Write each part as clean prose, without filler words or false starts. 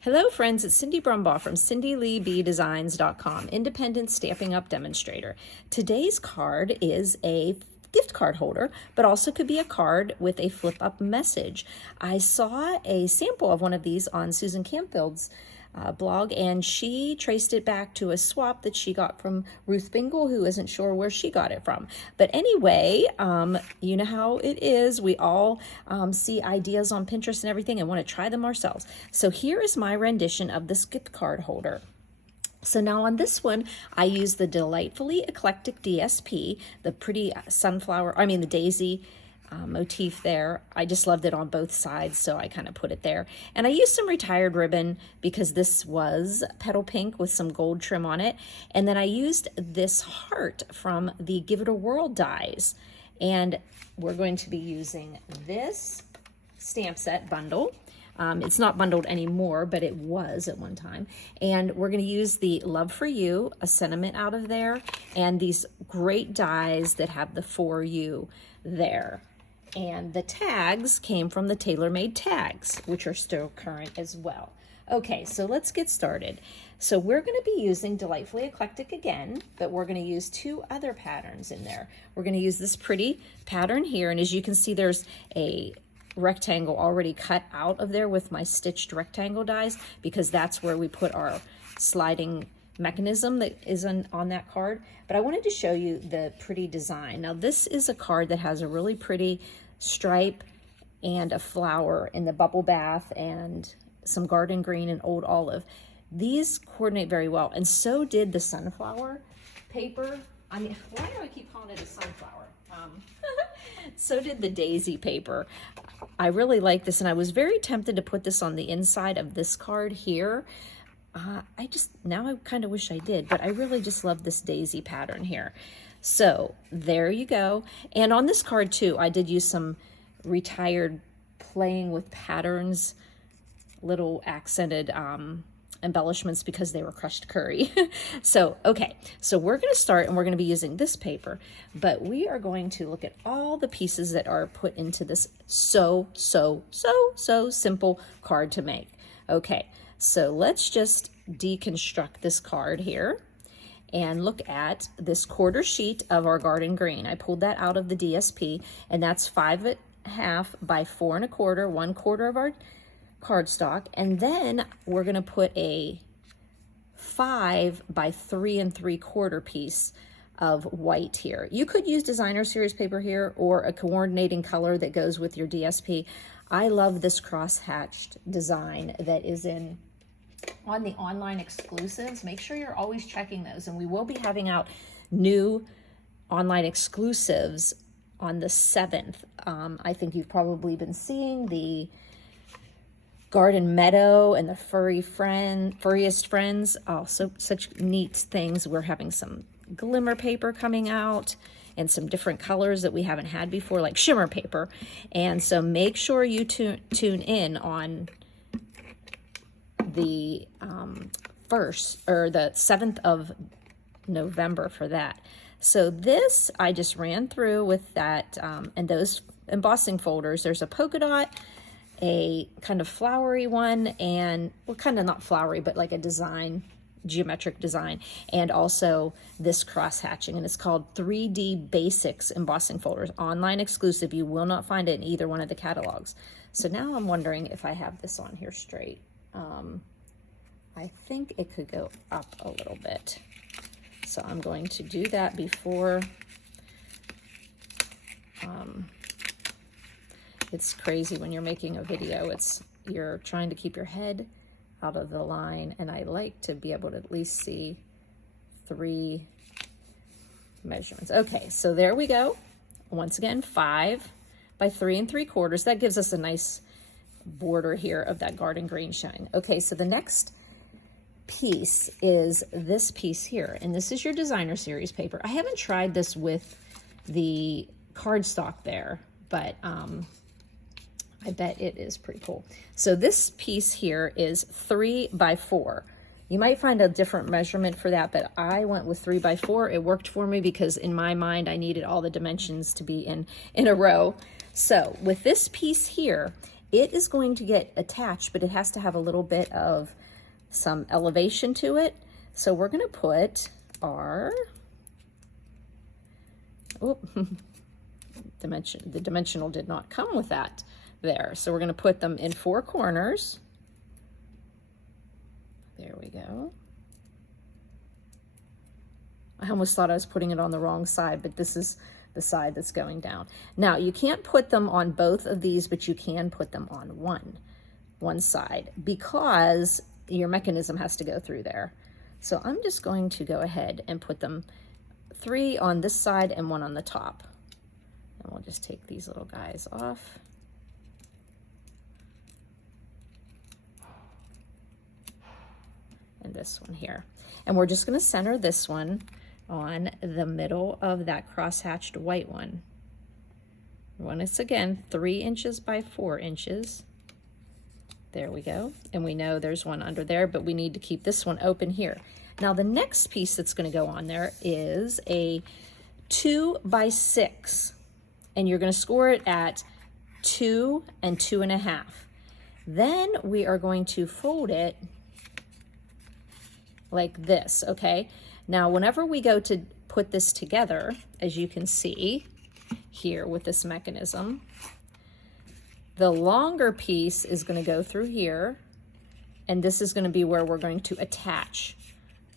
Hello friends, it's Cindy Brumbaugh from CindyLeeBDesigns.com, independent Stampin' Up demonstrator. Today's card is a gift card holder, but also could be a card with a flip up message. I saw a sample of one of these on Susan Campfield's blog, and she traced it back to a swap that she got from Ruth Bingle, who isn't sure where she got it from. But anyway, you know how it is. We all see ideas on Pinterest and everything and want to try them ourselves. So here is my rendition of this gift card holder. So now on this one, I use the Delightfully Eclectic DSP, the pretty the daisy motif there. I just loved it on both sides, so I kind of put it there. And I used some retired ribbon because this was petal pink with some gold trim on it. And then I used this heart from the Give It a Whirl dies. And we're going to be using this stamp set bundle. It's not bundled anymore, but it was at one time. And we're going to use the Love for You, a sentiment out of there, and these great dies that have the For You there. And the tags came from the TaylorMade tags, which are still current as well. Okay, so let's get started. So we're going to be using Delightfully Eclectic again, but we're going to use two other patterns in there. We're going to use this pretty pattern here, and as you can see, there's a rectangle already cut out of there with my stitched rectangle dies, because that's where we put our sliding mechanism that is on that card. But I wanted to show you the pretty design. Now this is a card that has a really pretty stripe and a flower in the bubble bath and some garden green and old olive. These coordinate very well, and so did the sunflower paper. I mean, why do I keep calling it a sunflower? So did the daisy paper. I really like this, and I was very tempted to put this on the inside of this card here. Now I kind of wish I did, but I really just love this daisy pattern here. So there you go. And on this card too, I did use some retired playing with patterns, little accented embellishments because they were crushed curry. So, okay, so we're going to start, and we're going to be using this paper, but we are going to look at all the pieces that are put into this so simple card to make. Okay, so let's just deconstruct this card here and look at this quarter sheet of our garden green. I pulled that out of the DSP, and that's 5.5 by 4 1/4, 1/4 of our cardstock, and then we're going to put a 5 by 3 3/4 piece of white here. You could use designer series paper here, or a coordinating color that goes with your DSP. I love this cross-hatched design that is on the online exclusives. Make sure you're always checking those, and we will be having out new online exclusives on the 7th. I think you've probably been seeing the Garden Meadow and the Furriest Friends. Oh, such neat things. We're having some glimmer paper coming out and some different colors that we haven't had before, like shimmer paper. And so make sure you tune in on the 1st or the 7th of November for that. So this I just ran through with that and those embossing folders. There's a polka dot, a kind of flowery one, and well, kind of not flowery, but like a design, geometric design, and also this cross hatching, and it's called 3D Basics embossing folders, online exclusive. You will not find it in either one of the catalogs. So now I'm wondering if I have this on here straight. I think it could go up a little bit, so I'm going to do that before it's crazy when you're making a video. You're trying to keep your head out of the line, and I like to be able to at least see 3 measurements. Okay, so there we go. Once again, 5 by 3 3/4. That gives us a nice border here of that garden green shine. Okay, so the next piece is this piece here, and this is your designer series paper. I haven't tried this with the cardstock there, but I bet it is pretty cool. So this piece here is 3 by 4. You might find a different measurement for that, but I went with 3 by 4. It worked for me because in my mind, I needed all the dimensions to be in a row. So with this piece here, it is going to get attached, but it has to have a little bit of some elevation to it. So we're going to put our the dimensional did not come with that there. So we're going to put them in 4 corners. There we go. I almost thought I was putting it on the wrong side, but this is the side that's going down. Now you can't put them on both of these, but you can put them on one side because your mechanism has to go through there. So I'm just going to go ahead and put them 3 on this side and 1 on the top. And we'll just take these little guys off. And this one here. And we're just going to center this one on the middle of that cross-hatched white one. Once again, 3 inches by 4 inches. There we go. And we know there's one under there, but we need to keep this one open here. Now the next piece that's going to go on there is a 2 by 6. And you're going to score it at 2 and 2.5. Then we are going to fold it like this, okay? Now, whenever we go to put this together, as you can see here with this mechanism, the longer piece is going to go through here, and this is going to be where we're going to attach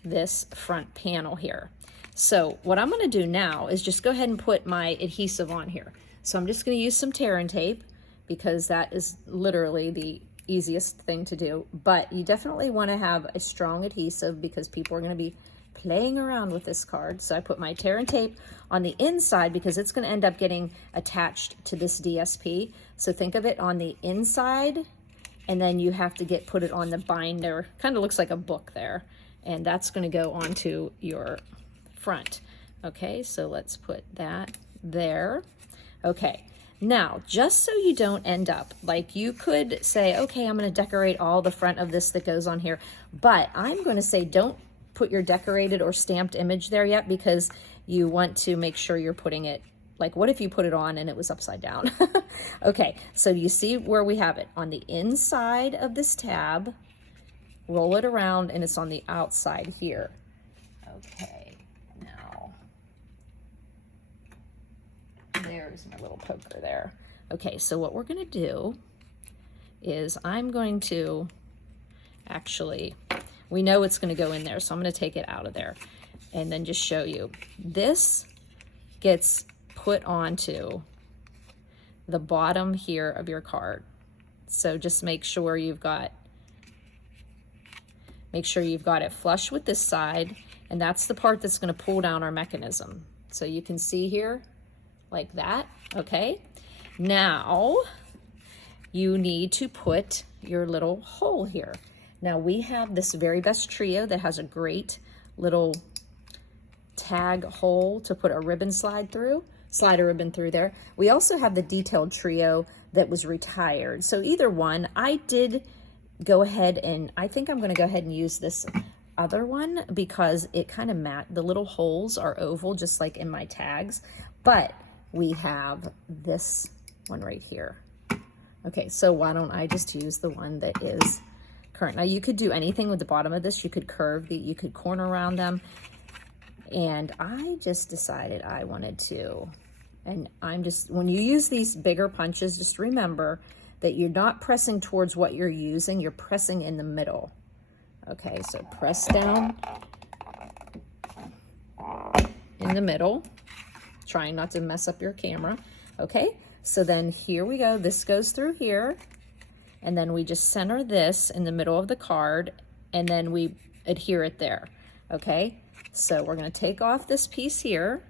this front panel here. So what I'm going to do now is just go ahead and put my adhesive on here. So I'm just going to use some tear and tape because that is literally the easiest thing to do, but you definitely want to have a strong adhesive because people are going to be playing around with this card. So I put my tear and tape on the inside because it's going to end up getting attached to this DSP. So think of it on the inside, and then you have to put it on the binder. Kind of looks like a book there, and that's going to go onto your front. Okay, so let's put that there. Okay. Now, just so you don't end up, like you could say, okay, I'm going to decorate all the front of this that goes on here, but I'm going to say don't put your decorated or stamped image there yet because you want to make sure you're putting it, like what if you put it on and it was upside down? Okay, so you see where we have it on the inside of this tab, roll it around, and it's on the outside here. Okay, now there's my little poker there. Okay, so what we're going to do is I'm going to actually, we know it's going to go in there, so I'm going to take it out of there and then just show you. This gets put onto the bottom here of your card. So just make sure you've got it flush with this side, and that's the part that's going to pull down our mechanism. So you can see here, like that, okay? Now, you need to put your little hole here. Now, we have this Very Best Trio that has a great little tag hole to put a ribbon slide a ribbon through there. We also have the Detailed Trio that was retired. So either one, I did go ahead and, I think I'm gonna go ahead and use this other one because it kind of the little holes are oval, just like in my tags, but we have this one right here. Okay, so why don't I just use the one that is current. Now you could do anything with the bottom of this. You could you could corner around them. And I just decided I wanted to, and when you use these bigger punches, just remember that you're not pressing towards what you're using, you're pressing in the middle. Okay, so press down in the middle, trying not to mess up your camera. Okay, so then here we go. This goes through here, and then we just center this in the middle of the card, and then we adhere it there. Okay, so we're going to take off this piece here.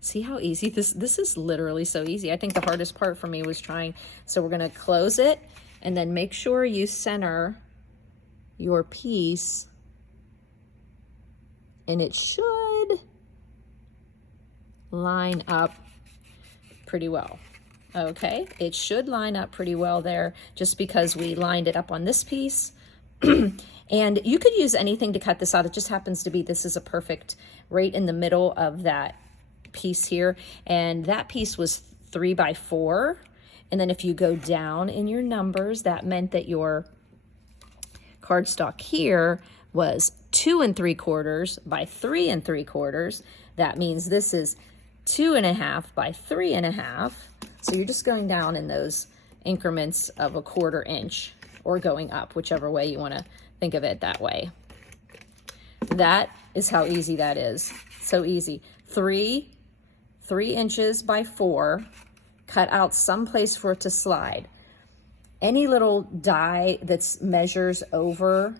See how easy this is? Literally so easy. I think the hardest part for me was trying. So we're going to close it, and then make sure you center your piece, and it should line up pretty well. Okay, it should line up pretty well there just because we lined it up on this piece. And you could use anything to cut this out. It just happens to be, this is a perfect right in the middle of that piece here. And that piece was 3 by 4. And then if you go down in your numbers, that meant that your cardstock here was 2 3/4 by 3 3/4. That means this is 2 1/2 by 3 1/2. So you're just going down in those increments of 1/4 inch or going up, whichever way you want to think of it that way. That is how easy that is. So easy. 3 inches by 4, cut out some place for it to slide. Any little die that measures over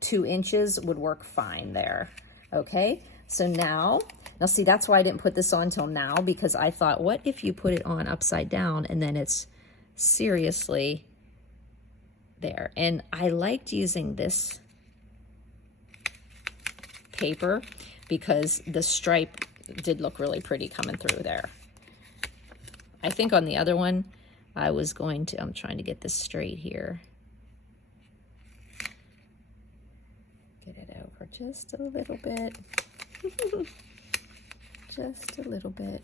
2 inches would work fine there. Okay, so now see, that's why I didn't put this on till now, because I thought, what if you put it on upside down and then it's seriously there? And I liked using this paper because the stripe did look really pretty coming through there. I think on the other one, I was going to, I'm trying to get this straight here. Get it over just a little bit. Just a little bit.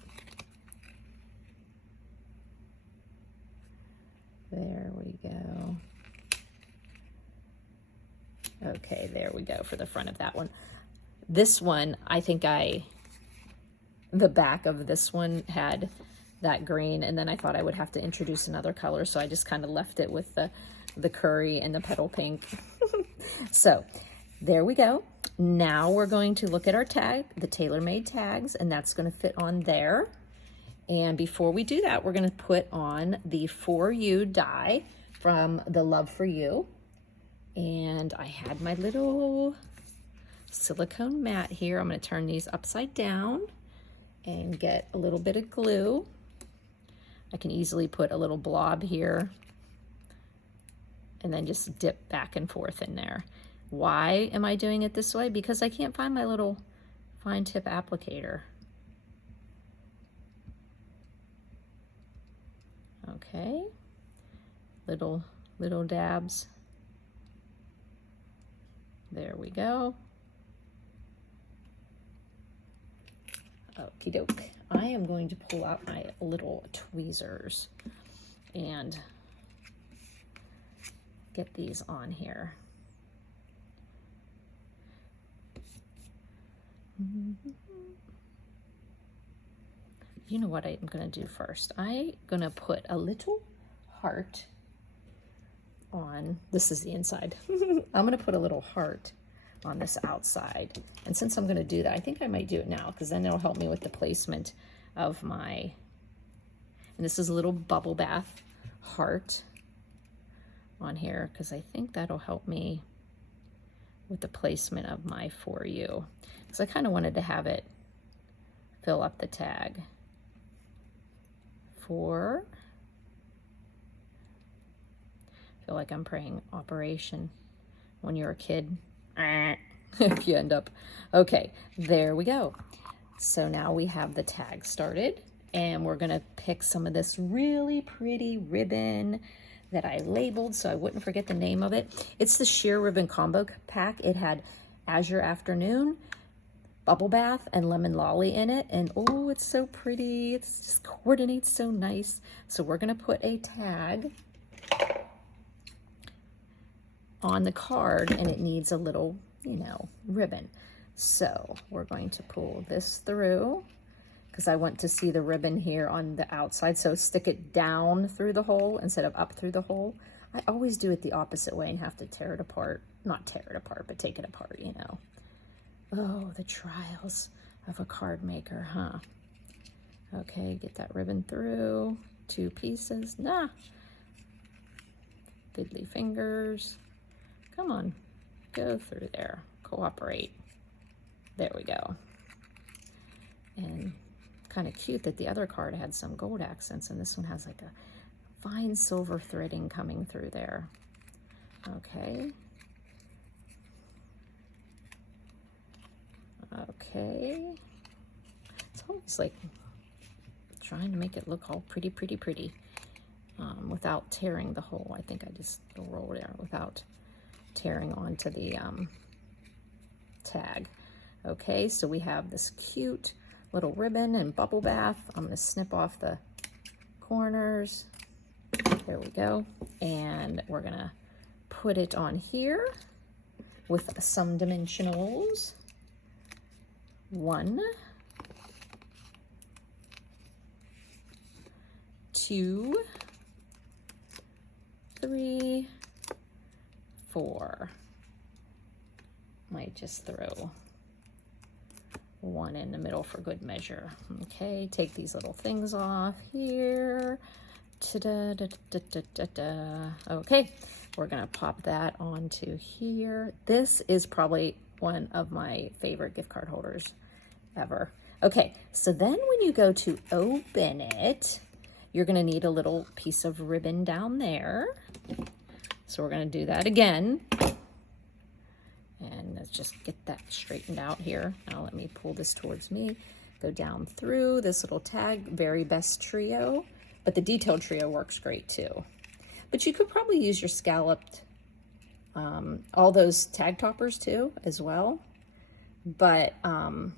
There we go. Okay, there we go for the front of that one. This one, I think the back of this one had that green, and then I thought I would have to introduce another color, so I just kind of left it with the curry and the petal pink. So there we go. Now we're going to look at our tag, the tailor-made tags, and that's going to fit on there. And before we do that, we're going to put on the For You die from the Love For You. And I had my little silicone mat here. I'm going to turn these upside down and get a little bit of glue. I can easily put a little blob here and then just dip back and forth in there. Why am I doing it this way? Because I can't find my little fine tip applicator. Okay, little dabs. There we go. Okie doke. I am going to pull out my little tweezers and get these on here. You know what I'm going to do first? I'm going to put a little heart on, this is the inside. I'm going to put a little heart on this outside. And since I'm going to do that, I think I might do it now, because then it'll help me with the placement of my, and this is a little bubble bath heart on here, because I think that'll help me with the placement of my For You, because I kind of wanted to have it fill up the tag. For, I feel like I'm praying Operation when you're a kid. If you end up, okay, there we go. So now we have the tag started, and we're gonna pick some of this really pretty ribbon that I labeled so I wouldn't forget the name of it. It's the sheer ribbon combo pack. It had Azure Afternoon, Bubble Bath, and Lemon Lolly in it, and oh, it's so pretty. It just coordinates so nice. So we're gonna put a tag on the card, and it needs a little, you know, ribbon. So we're going to pull this through, because I want to see the ribbon here on the outside. So stick it down through the hole instead of up through the hole. I always do it the opposite way and have to tear it apart. Not tear it apart, but take it apart, you know. Oh, the trials of a card maker, huh? Okay, get that ribbon through. 2 pieces. Nah. Fiddly fingers. Come on, go through there, cooperate. There we go. And kind of cute that the other card had some gold accents, and this one has like a fine silver threading coming through there. Okay. Okay. It's always like trying to make it look all pretty, without tearing the hole. I think I just roll there without tearing onto the tag. Okay, so we have this cute little ribbon and bubble bath. I'm going to snip off the corners. There we go. And we're gonna put it on here with some dimensionals. 1, 2, 3, 4. Might just throw 1 in the middle for good measure. Okay, take these little things off here. Okay, we're gonna pop that onto here. This is probably one of my favorite gift card holders ever. Okay, so then when you go to open it, you're gonna need a little piece of ribbon down there. So we're gonna do that again. And let's just get that straightened out here. Now let me pull this towards me. Go down through this little tag, Very Best Trio. But the detailed trio works great too. But you could probably use your scalloped, all those tag toppers too as well. But I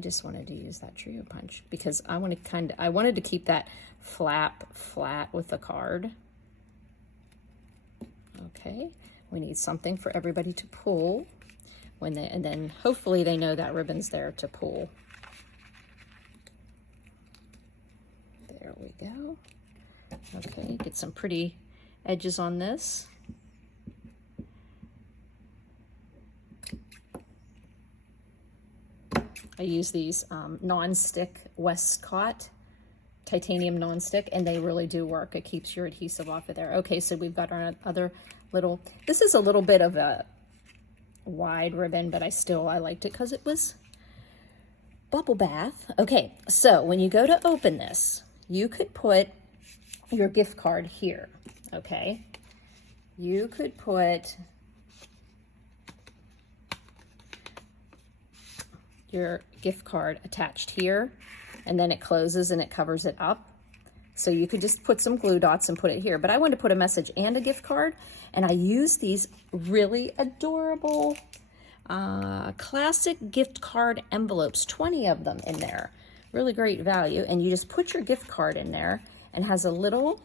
just wanted to use that trio punch because I wanted to keep that flap flat with the card. Okay, we need something for everybody to pull and then hopefully they know that ribbon's there to pull. There we go. Okay, get some pretty edges on this. I use these non-stick Westcott titanium non-stick, and they really do work. It keeps your adhesive off of there. Okay, so we've got our other little, this is a little bit of a wide ribbon, but I liked it because it was bubble bath. Okay, so when you go to open this, you could put your gift card here, okay? You could put your gift card attached here, and then it closes and it covers it up. So you could just put some glue dots and put it here. But I wanted to put a message and a gift card, and I use these really adorable classic gift card envelopes, 20 of them in there. Really great value. And you just put your gift card in there, and has a little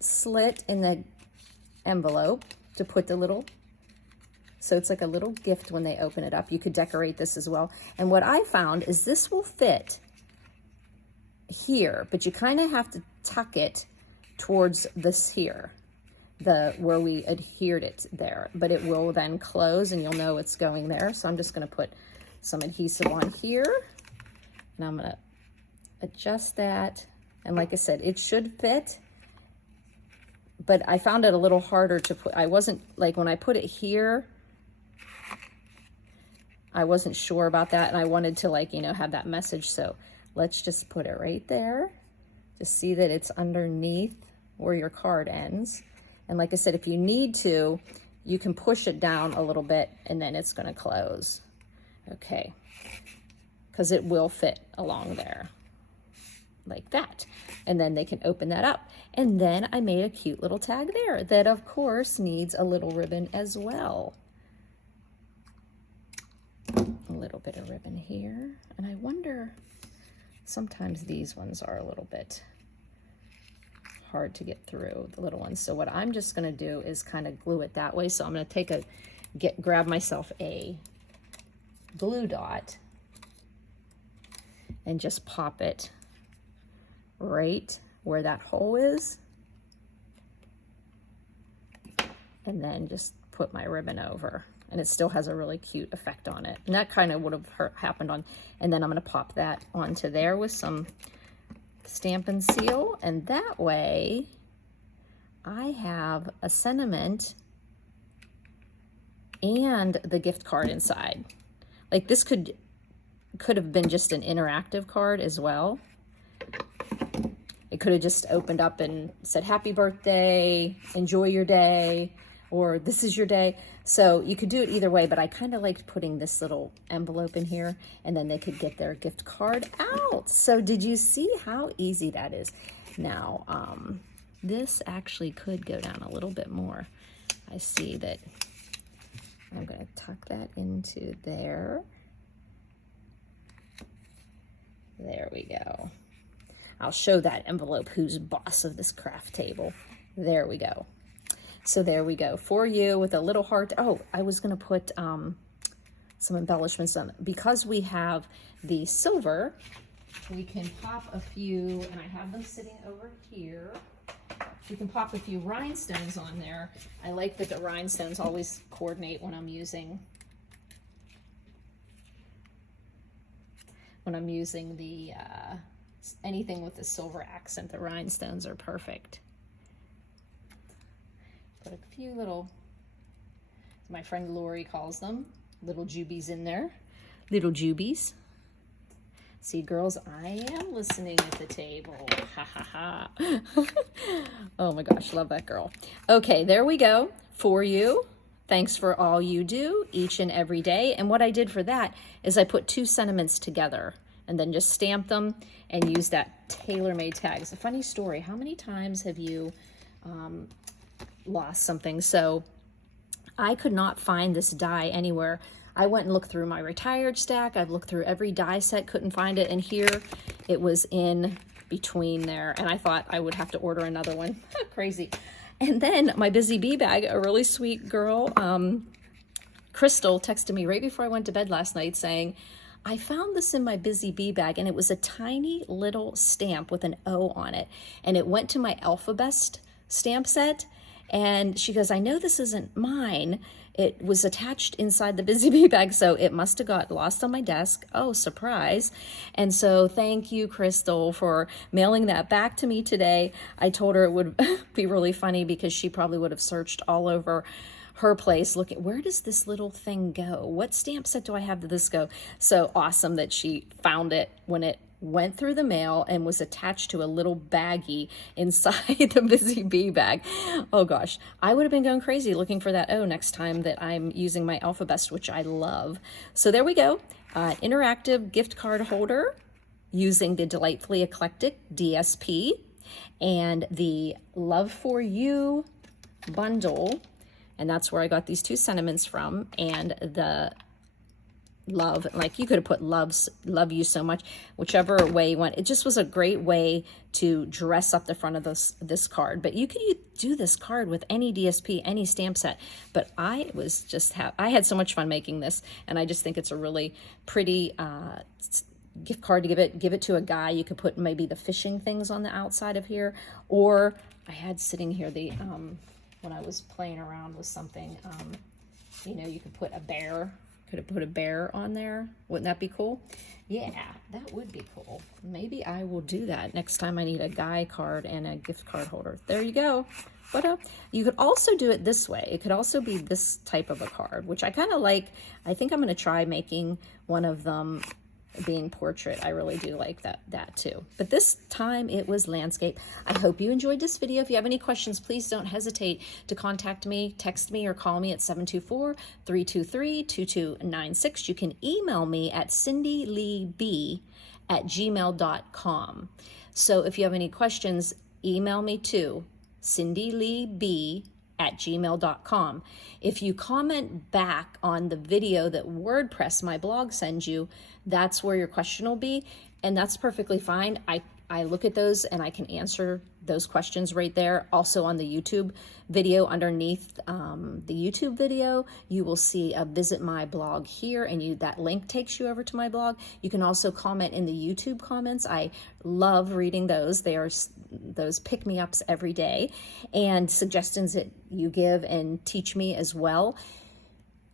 slit in the envelope to put the little, so it's like a little gift when they open it up. You could decorate this as well. And what I found is this will fit here, but you kind of have to tuck it towards this here, where we adhered it there, but it will then close and you'll know it's going there. So I'm just going to put some adhesive on here, and I'm going to adjust that. And like I said, it should fit, but I found it a little harder to put. I wasn't, like when I put it here, I wasn't sure about that, and I wanted to, like, you know, have that message. So let's just put it right there. Just see that it's underneath where your card ends. And like I said, if you need to, you can push it down a little bit and then it's gonna close. Okay, because it will fit along there like that. And then they can open that up. And then I made a cute little tag there that of course needs a little ribbon as well. A little bit of ribbon here. And I wonder, sometimes these ones are a little bit hard to get through, the little ones. So what I'm just gonna do is kind of glue it that way. So I'm gonna grab myself a glue dot and just pop it right where that hole is. And then just put my ribbon over. And it still has a really cute effect on it. And that kind of would have happened on, and then I'm gonna pop that onto there with some Stampin' Seal. And that way I have a sentiment and the gift card inside. Like this could have been just an interactive card as well. It could have just opened up and said, happy birthday, enjoy your day, or this is your day. So you could do it either way, but I kind of liked putting this little envelope in here, and then they could get their gift card out. So did you see how easy that is? Now, this actually could go down a little bit more. I see that I'm going to tuck that into there. There we go. I'll show that envelope who's boss of this craft table. There we go. So there we go, for you with a little heart. Oh, I was gonna put some embellishments on. Because we have the silver, we can pop a few, and I have them sitting over here. We can pop a few rhinestones on there. I like that the rhinestones always coordinate when I'm using the anything with the silver accent. The rhinestones are perfect. Put a few little, my friend Lori calls them, little jubies in there. Little jubies. See, girls, I am listening at the table. Ha ha ha. Oh my gosh, love that girl. Okay, there we go. For you. Thanks for all you do each and every day. And what I did for that is I put 2 sentiments together and then just stamped them and used that tailor-made tag. It's a funny story. How many times have you lost something? So I could not find this die anywhere. I went and looked through my retired stack. I've looked through every die set, couldn't find it. And here it was in between there. And I thought I would have to order another one. Crazy. And then my Busy Bee bag, a really sweet girl, Crystal, texted me right before I went to bed last night saying, I found this in my Busy Bee bag, and it was a tiny little stamp with an O on it. And it went to my Alphabest stamp set. And she goes, I know this isn't mine. It was attached inside the Busy Bee bag, so it must have got lost on my desk. Oh, surprise. And so thank you, Crystal, for mailing that back to me today. I told her it would be really funny because she probably would have searched all over her place looking, where does this little thing go? What stamp set do I have to this go? So awesome that she found it when it went through the mail and was attached to a little baggie inside the Busy Bee bag. Oh gosh, I would have been going crazy looking for that O next time that I'm using my Alphabest, which I love. So there we go, interactive gift card holder using the Delightfully Eclectic DSP and the Love For You bundle. And that's where I got these 2 sentiments from, and the love, like you could have put love you so much, whichever way you want. It just was a great way to dress up the front of this card. But you could do this card with any DSP, any stamp set. But I had so much fun making this, and I just think it's a really pretty gift card to give it to a guy. You could put maybe the fishing things on the outside of here, or I had sitting here the when I was playing around with something, you know, you could put a bear. Could have put a bear on there. Wouldn't that be cool? Yeah, that would be cool. Maybe I will do that next time I need a guy card and a gift card holder. There you go. But you could also do it this way. It could also be this type of a card, which I kind of like. I think I'm going to try making one of them being portrait. I really do like that too. But this time it was landscape. I hope you enjoyed this video. If you have any questions, please don't hesitate to contact me, text me, or call me at 724-323-2296. You can email me at cindyleeb@gmail.com. So if you have any questions, email me to cindyleeb@gmail.com. If you comment back on the video that WordPress, my blog, sends you, that's where your question will be, and that's perfectly fine. I look at those and I can answer those questions right there. Also on the YouTube video, underneath the YouTube video, you will see a visit my blog here, and that link takes you over to my blog. You can also comment in the YouTube comments. I love reading those. They are those pick-me-ups every day, and suggestions that you give and teach me as well.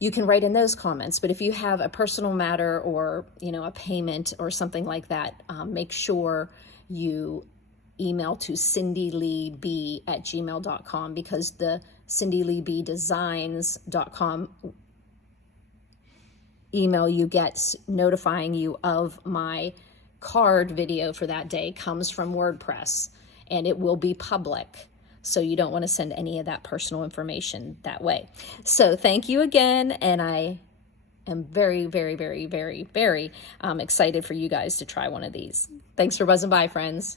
You can write in those comments. But if you have a personal matter or, you know, a payment or something like that, make sure you email to cindyleeb@gmail.com, because the cindyleebdesigns.com email you get notifying you of my card video for that day comes from WordPress, and it will be public. So you don't want to send any of that personal information that way. So thank you again, and I am very, very, very, very, very excited for you guys to try one of these. Thanks for buzzing by, friends.